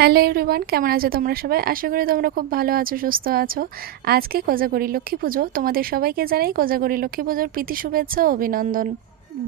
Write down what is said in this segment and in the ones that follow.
Hello everyone, কেমন আছো তোমরা সবাই? আশা করি তোমরা খুব ভালো আছো, সুস্থ আছো। আজকে কোজাগরি লক্ষ্মী পুজো। তোমাদের সবাইকে জানাই কোজাগরি লক্ষ্মী পুজোর প্রীতি শুভেচ্ছা ও অভিনন্দন।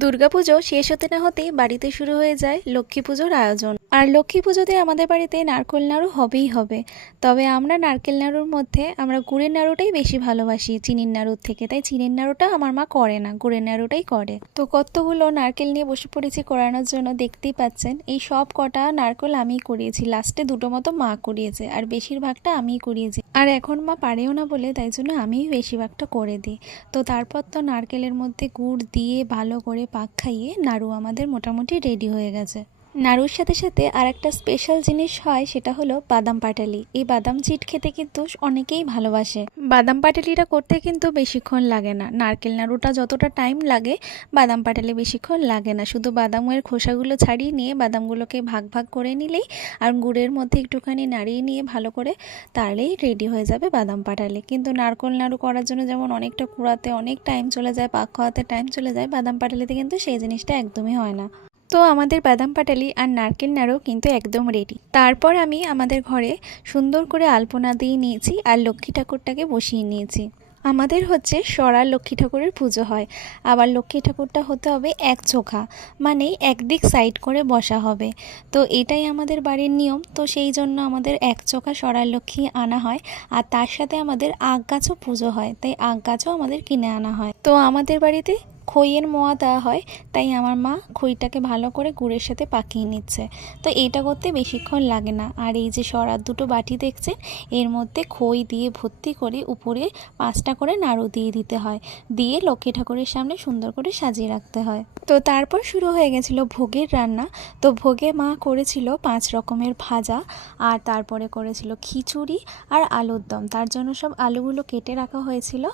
দুর্গাপুজো শেষ হতে না হতেই বাড়িতে শুরু হয়ে যায় লক্ষ্মী পুজোর আয়োজন। আর লক্ষ্মী পুজোতে আমাদের বাড়িতে নারকেল নাড়ু হবেই হবে। তবে আমরা নারকেল নাড়ুর মধ্যে আমরা গুড়ের নাড়ুটাই বেশি ভালোবাসি চিনির নাড়ুর থেকে, তাই চিনির নাড়ুটা আমার মা করে না, গুড়ের নাড়ুটাই করে। তো কতগুলো নারকেল নিয়ে বসে পড়েছি করানোর জন্য। দেখতেই পাচ্ছেন এই সব কটা নারকেল আমিই করিয়েছি, লাস্টে দুটো মতো মা করিয়েছে আর বেশিরভাগটা আমিই করিয়েছি। আর এখন মা পারেও না বলে তাই জন্য আমিই বেশিরভাগটা করে দিই। তো তারপর তো নারকেলের মধ্যে গুড় দিয়ে ভালো করে পাক খাইয়ে নাড়ু আমাদের মোটামুটি রেডি হয়ে গেছে। নাড়ুর সাথে সাথে আর একটা স্পেশাল জিনিস হয়, সেটা হলো বাদাম পাটালি। এই বাদাম চিট খেতে কিন্তু অনেকেই ভালোবাসে। বাদাম পাটালিটা করতে কিন্তু বেশিক্ষণ লাগে না, নারকেল নাড়ুটা যতটা টাইম লাগে বাদাম পাটালি বেশিক্ষণ লাগে না। শুধু বাদামের খোসাগুলো ছাড়িয়ে নিয়ে বাদামগুলোকে ভাগ ভাগ করে নিলেই আর গুড়ের মধ্যে একটুখানি নাড়িয়ে নিয়ে ভালো করে তাহলেই রেডি হয়ে যাবে বাদাম পাটালি। কিন্তু নারকেল নাড়ু করার জন্য যেমন অনেকটা কুড়াতে অনেক টাইম চলে যায়, পাক খাওয়াতে টাইম চলে যায়, বাদাম পাটালিতে কিন্তু সেই জিনিসটা একদমই হয় না। তো আমাদের বাদাম পাটালি আর নারকেল নাড়ু কিন্তু একদম রেডি। তারপর আমি আমাদের ঘরে সুন্দর করে আলপনা দিয়ে নিয়েছি আর লক্ষ্মী ঠাকুরটাকে বসিয়ে নিয়েছি। আমাদের হচ্ছে সরার লক্ষ্মী ঠাকুরের পুজো হয়, আবার লক্ষ্মী ঠাকুরটা হতে হবে এক চোখা, মানে একদিক সাইড করে বসা হবে। তো এটাই আমাদের বাড়ির নিয়ম। তো সেই জন্য আমাদের এক চোখা সরার লক্ষ্মী আনা হয়, আর তার সাথে আমাদের আগ গাছও পুজো হয়, তাই আগ গাছও আমাদের কিনে আনা হয়। তো আমাদের বাড়িতে খইয়ের মোয়া দেওয়া হয়, তাই আমার মা খইটাকে ভালো করে গুড়ের সাথে পাকিয়ে নিচ্ছে। তো এইটা করতে বেশিক্ষণ লাগে না। আর এই যে সরার দুটো বাটি দেখছেন, এর মধ্যে খই দিয়ে ভর্তি করে উপরে 5টা করে নাড়ু দিয়ে দিতে হয়, দিয়ে লক্ষ্মী ঠাকুরের সামনে সুন্দর করে সাজিয়ে রাখতে হয়। তো তারপর শুরু হয়ে গেছিল ভোগের রান্না। তো ভোগে মা করেছিল 5 রকমের ভাজা, আর তারপরে করেছিল খিচুড়ি আর আলুর দম। তার জন্য সব আলুগুলো কেটে রাখা হয়েছিল।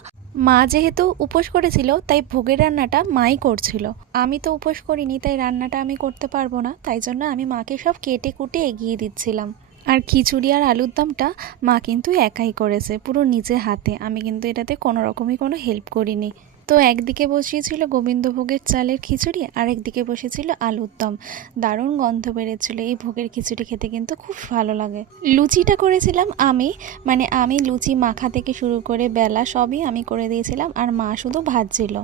মা যেহেতু উপোস করেছিল তাই ভোগের রান্নাটা মাই করছিল। আমি তো উপোস করিনি, তাই রান্নাটা আমি করতে পারবো না, তাই জন্য আমি মাকে সব কেটে কুটে এগিয়ে দিচ্ছিলাম। আর খিচুড়ি আর আলুর দমটা মা কিন্তু একাই করেছে পুরো নিজে হাতে, আমি কিন্তু এটাতে কোনো রকমই কোনো হেল্প করিনি। তো একদিকে বসিয়েছিল গোবিন্দভোগের চালের খিচুড়ি, আর একদিকে বসেছিল আলুর দম। দারুণ গন্ধ বেরোচ্ছিল। এই ভোগের খিচুড়ি খেতে কিন্তু খুব ভালো লাগে। লুচিটা করেছিলাম আমি, মানে আমি লুচি মাখা থেকে শুরু করে বেলা সবই আমি করে দিয়েছিলাম, আর মা শুধু ভাজছিল।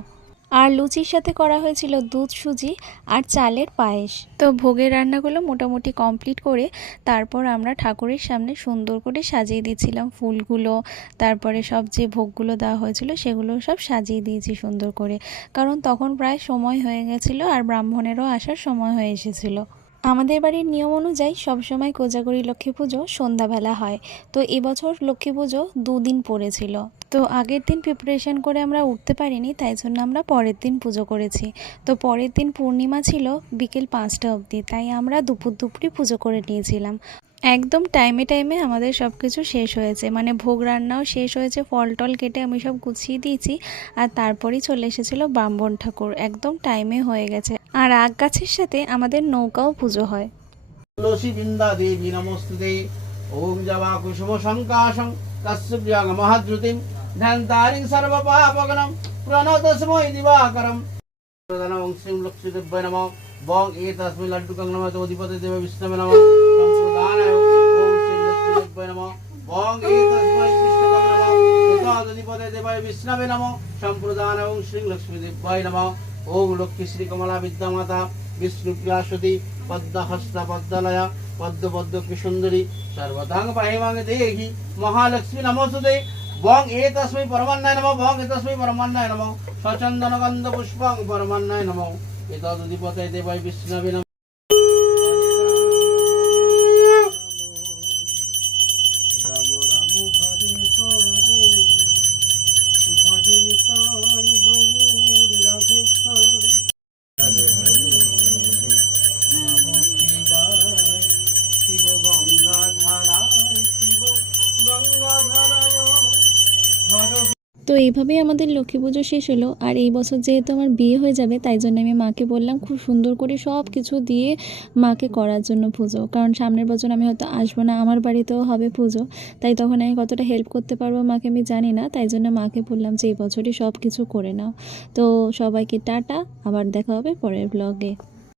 আর লুচির সাথে করা হয়েছিল দুধ সুজি আর চালের পায়েস। তো ভোগের রান্নাগুলো মোটামুটি কমপ্লিট করে তারপর আমরা ঠাকুরের সামনে সুন্দর করে সাজিয়ে দিয়েছিলাম ফুলগুলো। তারপরে সব যে ভোগগুলো দেওয়া হয়েছিল সেগুলো সব সাজিয়ে দিয়েছি সুন্দর করে, কারণ তখন প্রায় সময় হয়ে গেছিলো আর ব্রাহ্মণেরও আসার সময় হয়ে এসেছিলো। আমাদের বাড়ির নিয়ম অনুযায়ী সবসময় কোজাগরি লক্ষ্মী পুজো সন্ধ্যাবেলা হয়। তো এবছর লক্ষ্মী পুজো 2 দিন পড়েছিল। তো আগের দিন প্রিপারেশন করে আমরা উঠতে পারিনি, তাই জন্য আমরা পরের দিন পুজো করেছি। তো পরের দিন পূর্ণিমা ছিল বিকেল 5টা অবধি, তাই আমরা দুপুরই পুজো করে নিয়েছিলাম। একদম টাইমে টাইমে আমাদের সব কিছু শেষ হয়েছে, মানে ভোগ রান্নাও শেষ হয়েছে, ফল টল কেটে আমি সব গুছিয়ে দিয়েছি। আর তারপরেই চলে এসেছিল ব্রাহ্মণ ঠাকুর, একদম টাইমে হয়ে গেছে। আর আগ গাছের সাথে আমাদের নৌকাও পুজো হয়। তুলসী বৃন্দা দেবী নমস্তুতে। ওম জবা কুসুম সংকাশং তস্যং মহাদ্রুতিম ধ্যানতারিং সর্বপাপগণম প্রণতস্মৈ দিবাকরম প্রদানং শ্রীং লক্ষ্মীদেব্যৈ নমঃ। বং এতস্মৈ লড্ডুকং নমঃ অধিপতি দেব বিষ্ণবে নমঃ। সম্প্রদানায় ওম শ্রীং লক্ষ্মীদেব্যৈ নমঃ। বং এতস্মৈ বিষ্ণুকং নমঃ অধিপতি দেব বিষ্ণবে নমঃ। সম্প্রদানায় ওম শ্রীং লক্ষ্মীদেব্যৈ নমঃ। ওম লক্ষ্মী শ্রী কমলা বিদ্যামাতা বিষ্ণুপ্রিয়া সতী পদ্মহস্তা পদ্মলয়া পদ্ম সুন্দরী সর্বদাং পাহিমাং দেহি মহালক্ষ্মী নমস্তুতে। বং এতস্মৈ পরমান্নায় নমঃ। বং এতস্মৈ পরমান্নায় নমঃ। সচন্দন গন্ধ পুষ্পং পরমান্নায় নমঃ। এতদধিপতে দেবায় বিষ্ণবে নমঃ। রাম রাম হরে হরে ভজে নিতাই গৌর রাধে শ্যাম। শিব গঙ্গাধারায় শিব গঙ্গাধারায় হর। তো এইভাবেই আমাদের লক্ষ্মী পুজো শেষ হলো। আর এই বছর যেহেতু আমার বিয়ে হয়ে যাবে, তাই জন্য আমি মাকে বললাম খুব সুন্দর করে সব কিছু দিয়ে মাকে করার জন্য পুজো, কারণ সামনের বছর আমি হয়তো আসবো না, আমার বাড়িতেও হবে পুজো, তাই তখন আমি কতটা হেল্প করতে পারবো মাকে আমি জানি না। তাই জন্য মাকে বললাম যে এই বছরই সব কিছু করে নাও। তো সবাইকে টাটা, আবার দেখা হবে পরের ব্লগে।